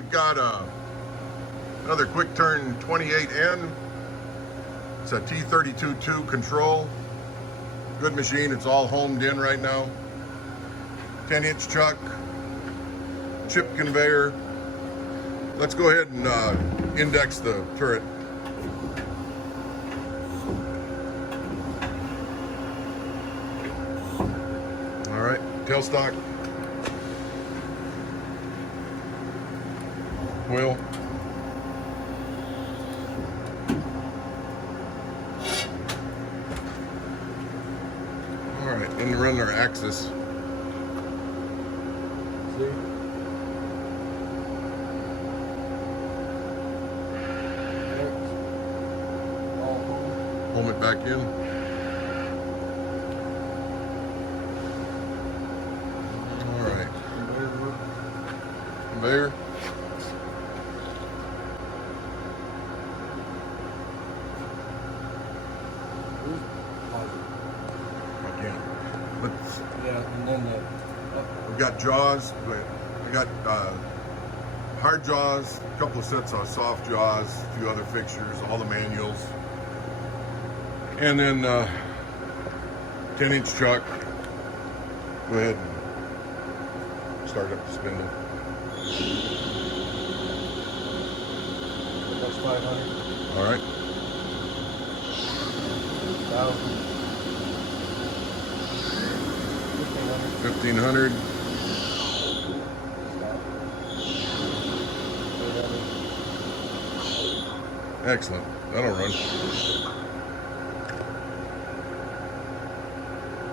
we've got another quick turn 28N. It's a T32.2 control. Good machine. It's all homed in right now. 10-inch chuck, chip conveyor. Let's go ahead and index the turret. All right, tailstock, wheel, all right, then run our axis. See? Home it back in. All right. Conveyor. Again. Yeah, and then we've got jaws. We got hard jaws, a couple of sets of soft jaws, a few other fixtures, all the manuals. And then 10-inch chuck. Go ahead and start up the spindle. that's 500. All right. 1,000. 1,500. Excellent. That'll run.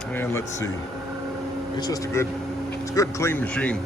And let's see. It's just a good, clean machine.